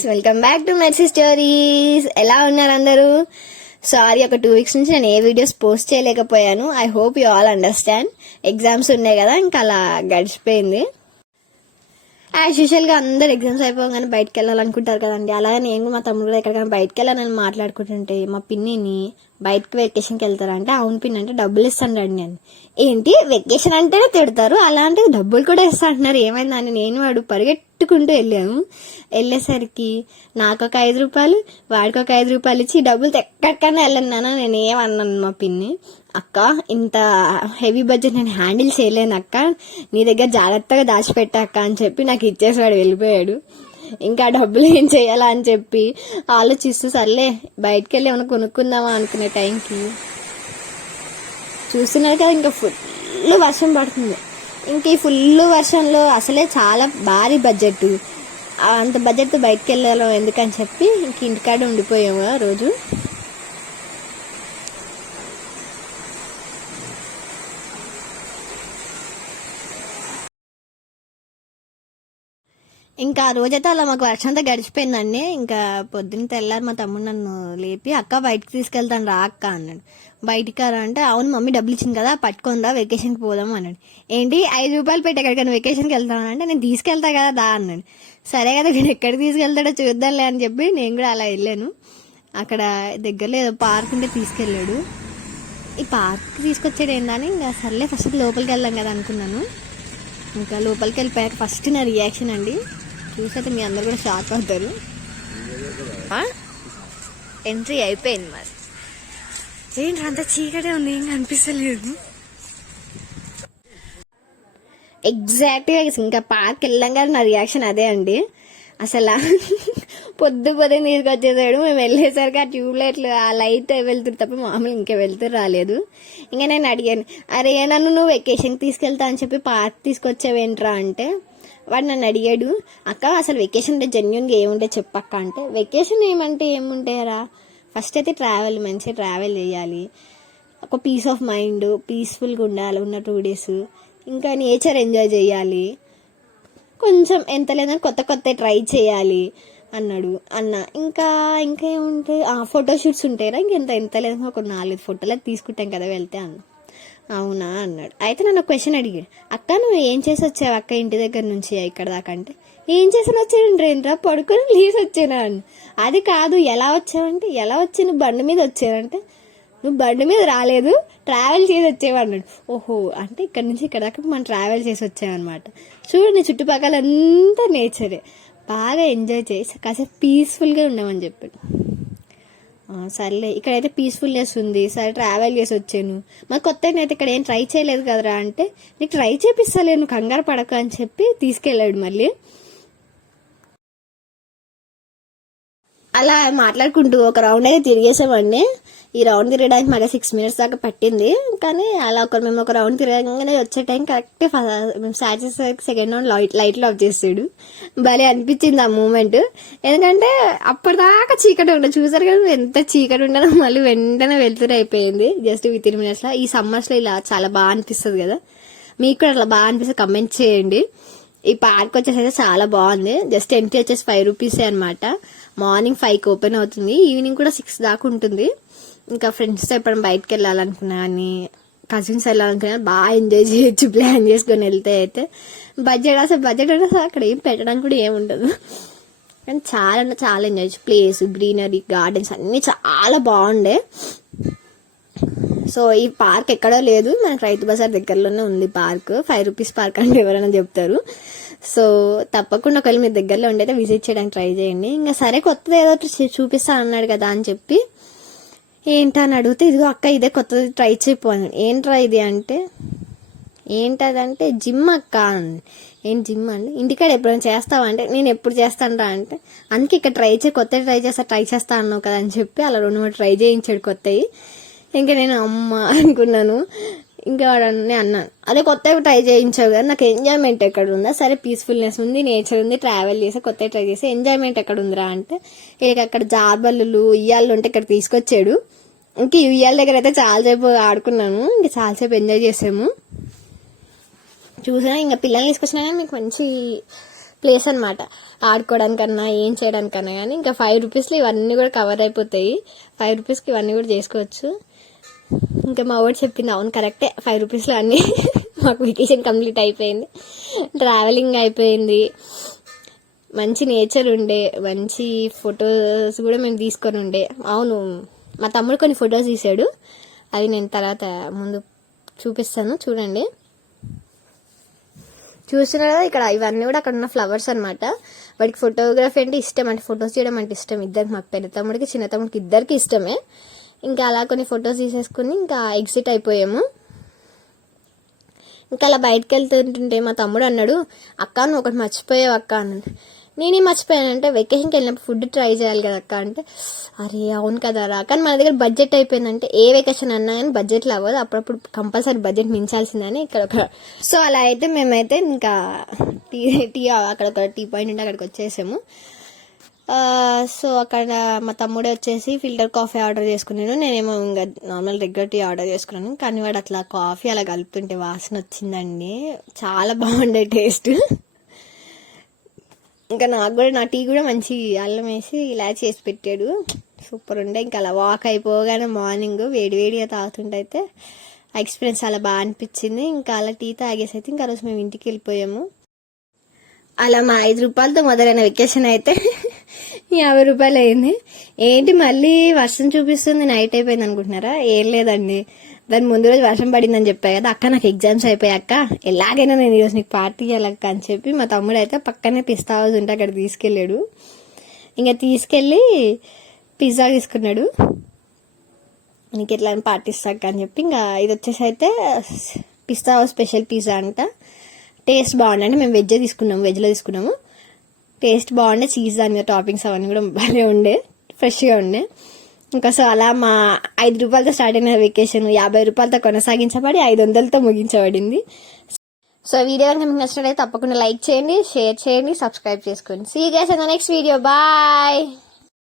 Guys, welcome back to mercy stories. ఎలా ఉన్నారు అందరూ? సారీ, ఒక 2 weeks నుంచి నేను ఏ వీడియోస్ పోస్ట్ చేయలేకపోయాను. I hope you all understand. Exams ఉన్నాయి కదా, ఇంకా అలా గడిచిపోయింది. యాజ్ యూజువల్ గా అందరు ఎగ్జామ్స్ అయిపోగానే బయటకు వెళ్ళాలనుకుంటారు కదండి. అలాగే నేను మా తమ్ముడు కూడా ఎక్కడికైనా బయటకు వెళ్ళాలని మాట్లాడుకుంటుంటే మా పిన్నిని బయటకు వెకేషన్కి వెళ్తారంటే, అవును పిన్ని అంటే డబ్బులు ఇస్తాను నేను. ఏంటి వెకేషన్ అంటేనే తిడతారు, అలాంటిది డబ్బులు కూడా ఇస్తా అంటున్నారు, ఏమైందని నేను వాడు పరిగెట్టుకుంటూ వెళ్ళాము. వెళ్ళేసరికి నాకు ఒక 5 రూపాయలు, వాడికి ఒక 5 రూపాయలు ఇచ్చి డబ్బులు ఎక్కడికైనా వెళ్ళను. నేను ఏమన్నాను మా పిన్ని, అక్క ఇంత హెవీ బడ్జెట్ నేను హ్యాండిల్ చేయలేను అక్క, నీ దగ్గర జాగ్రత్తగా దాచిపెట్టాక అని చెప్పి నాకు ఇచ్చేసి వాడు వెళ్ళిపోయాడు. ఇంకా డబ్బులు ఏం చేయాలా అని చెప్పి ఆలోచిస్తూ సర్లే బయటకు వెళ్ళి ఏమైనా కొనుక్కుందామా అనుకునే టైంకి చూస్తున్నారు కదా, ఇంకా ఫుల్ వర్షం పడుతుంది. ఇంక ఈ ఫుల్ వర్షంలో అసలే చాలా భారీ బడ్జెట్, అంత బడ్జెట్తో బయటకు వెళ్ళాలి ఎందుకని చెప్పి ఇంక ఇంటికాడ ఉండిపోయాము ఆ రోజు. ఇంకా ఆ రోజైతే అలా మాకు వర్షంతో గడిచిపోయిందండి. ఇంకా పొద్దున్న తెల్లారి మా తమ్ముడు నన్ను లేపి, అక్క బయటకు తీసుకెళ్తాను రా అక్క అన్నాడు. బయటికి రా అంటే, అవును మమ్మీ డబ్బులు ఇచ్చింది కదా పట్టుకుందా వెకేషన్కి పోదాం అన్నాడు. ఏంటి 5 రూపాయలు పెట్టి ఎక్కడికైనా వెకేషన్కి వెళ్తాను అంటే, నేను తీసుకెళ్తా కదా దా అన్నాడు. సరే కదా, నేను ఎక్కడికి తీసుకెళ్తాడో చూద్దాంలే అని చెప్పి నేను కూడా అలా వెళ్ళాను. అక్కడ దగ్గరలో ఏదో పార్క్ ఉంటే తీసుకెళ్ళాడు. ఈ పార్క్ తీసుకొచ్చాడు ఏందని ఇంకా సర్లే ఫస్ట్ లోపలికి వెళ్దాం కదా అనుకున్నాను. ఇంకా లోపలికి వెళ్ళిపోయాక ఫస్ట్ నా రియాక్షన్ అండి చూసైతే మీ అందరు కూడా షాక్ అవుతారు. ఎంట్రీ అయిపోయింది, మరి ఏంటి అంత చీకటే ఉంది, ఏం కనిపిస్తలేదు. ఎగ్జాక్ట్గా ఇంకా పార్క్ వెళ్ళంగానే నా రియాక్షన్ అదే అండి. అసలు పొద్దున్నే తీసుకొచ్చేసాడు. మేము వెళ్ళేసరికి ఆ ట్యూబ్లైట్లు ఆ లైట్ వెళ్తురు తప్ప మామూలు ఇంకా వెళ్తురు రాలేదు. ఇంకా నేను అడిగాను, అరే నన్ను నువ్వు వెకేషన్కి తీసుకెళ్తా అని చెప్పి పార్క్ తీసుకొచ్చావేంట్రా అంటే, వాడు నన్ను అడిగాడు, అక్క అసలు వెకేషన్ అంటే జెన్యున్గా ఏముంటే చెప్పక్క అంటే, వెకేషన్ ఏమంటే ఏముంటాయరా, ఫస్ట్ అయితే ట్రావెల్, మంచిగా ట్రావెల్ చేయాలి, ఒక పీస్ ఆఫ్ మైండ్, పీస్ఫుల్గా ఉండాలి ఉన్న 2 days, ఇంకా నేచర్ ఎంజాయ్ చేయాలి, కొంచెం ఎంత లేదని కొత్త కొత్త ట్రై చేయాలి అన్నాడు. ఇంకా ఏముంటాయి, ఫోటోషూట్స్ ఉంటాయిరా, ఇంకెంత ఎంత లేదు ఒక 4 ఫోటోలు తీసుకుంటాం కదా వెళ్తే అన్న. అవునా అన్నాడు. అయితే నన్ను ఒక క్వశ్చన్ అడిగాడు, అక్క నువ్వు ఏం చేసి వచ్చావు అక్క ఇంటి దగ్గర నుంచి ఇక్కడ దాకా అంటే, ఏం చేసి వచ్చానంట్రా పడుకొని లీజ్ వచ్చానా అని. అది కాదు ఎలా వచ్చావంటే, ఎలా వచ్చి నువ్వు బండి మీద వచ్చావంటే, నువ్వు బండి మీద రాలేదు ట్రావెల్ చేసి వచ్చేవా అన్నాడు. ఓహో, అంటే ఇక్కడ నుంచి ఇక్కడ దాకా మనం ట్రావెల్ చేసి వచ్చామన్నమాట. చూడండి చుట్టుపక్కల అంతా నేచరే, బాగా ఎంజాయ్ చేసి కాసేపు పీస్ఫుల్గా ఉన్నామని చెప్పాడు. సర్లే ఇక్కడైతే పీస్ఫుల్నెస్ ఉంది, సరే ట్రావెల్ చేసి వచ్చాను, మరి కొత్త అయితే ఇక్కడ ఏం ట్రై చేయలేదు కదరా అంటే, నీకు ట్రై చేపిస్తలేను కంగారు పడక అని చెప్పి తీసుకెళ్ళాడు. మళ్ళీ అలా మాట్లాడుకుంటూ ఒక రౌండ్ అయితే తిరిగేసామండి. ఈ రౌండ్ తిరగడానికి మాకు 6 minutes దాకా పట్టింది. కానీ అలా మేము ఒక రౌండ్ తిరగగానే వచ్చే టైం కరెక్ట్ మేము స్టార్ట్ చేసేసరికి సెకండ్ రౌండ్ లైట్లు ఆఫ్ చేసాడు. భలే అనిపించింది ఆ మూమెంట్. ఎందుకంటే అప్పటిదాకా చీకటి ఉండదు, చూసారు కదా ఎంత చీకటి ఉండదో, మళ్ళీ వెంటనే వెళ్తూనే అయిపోయింది జస్ట్ within minutes లో. ఈ సమ్మర్స్ లో ఇలా చాలా బాగా అనిపిస్తుంది కదా, మీకు కూడా అట్లా బాగా అనిపిస్తే కమెంట్ చేయండి. ఈ పార్క్ వచ్చేసి చాలా బాగుంది. జస్ట్ ఎంట్రీ వచ్చేసి 5 rupees అనమాట. మార్నింగ్ 5కి ఓపెన్ అవుతుంది, ఈవినింగ్ కూడా 6 దాకా ఉంటుంది. ఇంకా ఫ్రెండ్స్తో ఎప్పుడైనా బయటకు వెళ్ళాలనుకున్నా కానీ, కజిన్స్ వెళ్ళాలనుకున్నా బాగా ఎంజాయ్ చేయొచ్చు ప్లాన్ చేసుకొని వెళ్తే. అయితే బడ్జెట్ అసలు అక్కడ ఏం పెట్టడానికి కూడా ఏముండదు, కానీ చాలా ఎంజాయ్ చేయొచ్చు. ప్లేస్, గ్రీనరీ, గార్డెన్స్ అన్నీ చాలా బాగుండే. సో ఈ పార్క్ ఎక్కడో లేదు, మనకు రైతు బజార్ దగ్గరలోనే ఉంది పార్క్. 5 rupees పార్క్ అంటే ఎవరైనా చెప్తారు. సో తప్పకుండా ఒకవేళ మీ దగ్గరలో ఉండేది విజిట్ చేయడానికి ట్రై చేయండి. ఇంకా సరే కొత్తది ఏదో చూపిస్తా అన్నాడు కదా అని చెప్పి ఏంటని అడిగితే, ఇదిగో అక్క ఇదే కొత్తది ట్రై చేయపోయాను. ఏంట్రా ఇది అంటే, ఏంటదంటే జిమ్ అక్క. ఏంటి జిమ్ అంటే, ఇంటికాడ ఎప్పుడైనా చేస్తావా అంటే, నేను ఎప్పుడు చేస్తాను రా అంటే, అందుకే ఇక్కడ కొత్తది ట్రై చేస్తా అన్నావు కదా అని చెప్పి అలా 2-3 ట్రై చేయించాడు కొత్తవి. ఇంకా నేను అమ్మ అనుకున్నాను. ఇంకా వాడని అన్నాను, అదే కొత్తవి ట్రై చేయించావు కదా, నాకు ఎంజాయ్మెంట్ ఎక్కడ ఉందా, సరే పీస్ఫుల్నెస్ ఉంది, నేచర్ ఉంది, ట్రావెల్ చేసి కొత్తవి ట్రై చేసి ఎంజాయ్మెంట్ ఎక్కడ ఉందిరా అంటే, ఇక అక్కడ జాబల్లు ఉయ్యాళ్ళు ఉంటే ఇక్కడ తీసుకొచ్చాడు. ఇంక ఈ ఉయ్యాల దగ్గర అయితే చాలాసేపు ఆడుకున్నాను, ఇంకా చాలాసేపు ఎంజాయ్ చేసాము. చూసినా ఇంకా పిల్లల్ని తీసుకొచ్చినా మీకు మంచి ప్లేస్ అనమాట, ఆడుకోవడానికన్నా ఏం చేయడానికన్నా. కానీ ఇంకా 5 రూపీస్లో ఇవన్నీ కూడా కవర్ అయిపోతాయి. 5 రూపీస్కి ఇవన్నీ కూడా చేసుకోవచ్చు. ఇంకా మా వాడు చెప్పింది అవును కరెక్టే, 5 రూపీస్లో అన్నీ. మాకు వెకేషన్ కంప్లీట్ అయిపోయింది, ట్రావెలింగ్ అయిపోయింది, మంచి నేచర్ ఉండే, మంచి ఫొటోస్ కూడా మేము తీసుకొని ఉండే. అవును, మా తమ్ముడు కొన్ని ఫొటోస్ తీసాడు, అవి నేను తర్వాత ముందు చూపిస్తాను చూడండి. చూస్తున్నారు కదా ఇక్కడ ఇవన్నీ కూడా అక్కడ ఉన్న ఫ్లవర్స్ అనమాట. వాడికి ఫోటోగ్రఫీ అంటే ఇష్టం, అంటే ఫొటోస్ తీయడం అంటే ఇష్టం. ఇద్దరికి, మా పెద్ద తమ్ముడికి చిన్న తమ్ముడికి ఇద్దరికి ఇష్టమే. ఇంకా అలా కొన్ని ఫొటోస్ తీసేసుకుని ఇంకా ఎగ్జిట్ అయిపోయాము. ఇంకా అలా బయటకు వెళ్తుంటుంటే మా తమ్ముడు అన్నాడు, అక్క నువ్వు ఒకటి మర్చిపోయావు అక్క అన్నాడు. నేనేం మర్చిపోయానంటే వెకేషన్కి వెళ్ళినప్పుడు ఫుడ్ ట్రై చేయాలి కదా అక్క అంటే, అరే అవును కదా రా, కానీ మన దగ్గర బడ్జెట్ అయిపోయిందంటే ఏ వెకేషన్ అన్నా కానీ బడ్జెట్లో అవ్వదు, అప్పుడప్పుడు కంపల్సరీ బడ్జెట్ మించాల్సిందని ఇక్కడ ఒక. సో అలా అయితే మేమైతే ఇంకా టీ అక్కడ ఒక టీ పాయింట్ ఉంటే అక్కడికి వచ్చేసాము. సో అక్కడ మా తమ్ముడే వచ్చేసి ఫిల్టర్ కాఫీ ఆర్డర్ చేసుకున్నాను, నేనేమో ఇంకా నార్మల్ రెగ్యులర్ టీ ఆర్డర్ చేసుకున్నాను. కానీ వాడు అట్లా కాఫీ అలా కలుపుతుంటే వాసన వచ్చిందండి, చాలా బాగుండే టేస్ట్. ఇంకా నాకు కూడా నా టీ కూడా మంచి అల్లం వేసి ఇలా చేసి పెట్టాడు, సూపర్ ఉండే. ఇంకా అలా వాక్ అయిపోగానే మార్నింగ్ వేడివేడిగా తాగుతుంటే అయితే ఆ ఎక్స్పీరియన్స్ చాలా బాగా అనిపించింది. ఇంకా అలా టీ తాగేసి అయితే ఇంకా రోజు మేము ఇంటికి వెళ్ళిపోయాము. అలా మా 5 రూపాయలతో మొదలైన వెకేషన్ అయితే 50 రూపాయలు అయింది. ఏంటి మళ్ళీ వర్షం చూపిస్తుంది, నైట్ అయిపోయింది అనుకుంటున్నారా? ఏం లేదండి, దాని ముందు రోజు వర్షం పడిందని చెప్పాయి కదా అక్క, నాకు ఎగ్జామ్స్ అయిపోయాక ఎలాగైనా నేను ఈరోజు నీకు పార్టీ ఇవ్వాలక్క అని చెప్పి మా తమ్ముడు అయితే పక్కనే పిస్తా హౌస్ ఉంటే అక్కడ తీసుకెళ్ళాడు. ఇంకా తీసుకెళ్ళి పిజ్జా తీసుకున్నాడు, నీకు ఎట్లా పార్టీ ఇస్తాక అని చెప్పి. ఇంకా ఇది వచ్చేసి అయితే పిస్తా హౌస్ స్పెషల్ పిజ్జా అంట, టేస్ట్ బాగుండే. అంటే మేము వెజ్లో తీసుకున్నాము, టేస్ట్ బాగుండే, చీజ్ దాని మీద టాపింగ్స్ అవన్నీ కూడా బాగానే ఉండే, ఫ్రెష్గా ఉండే. ఇంకా సో అలా మా 5 రూపాయలతో స్టార్ట్ అయిన వెకేషన్ 50 రూపాయలతో కొనసాగించబడి 500లతో ముగించబడింది. సో వీడియో కనుక మీకు నచ్చినట్లయితే తప్పకుండా లైక్ చేయండి, షేర్ చేయండి, సబ్స్క్రైబ్ చేసుకోండి. See you guys in the next video, bye.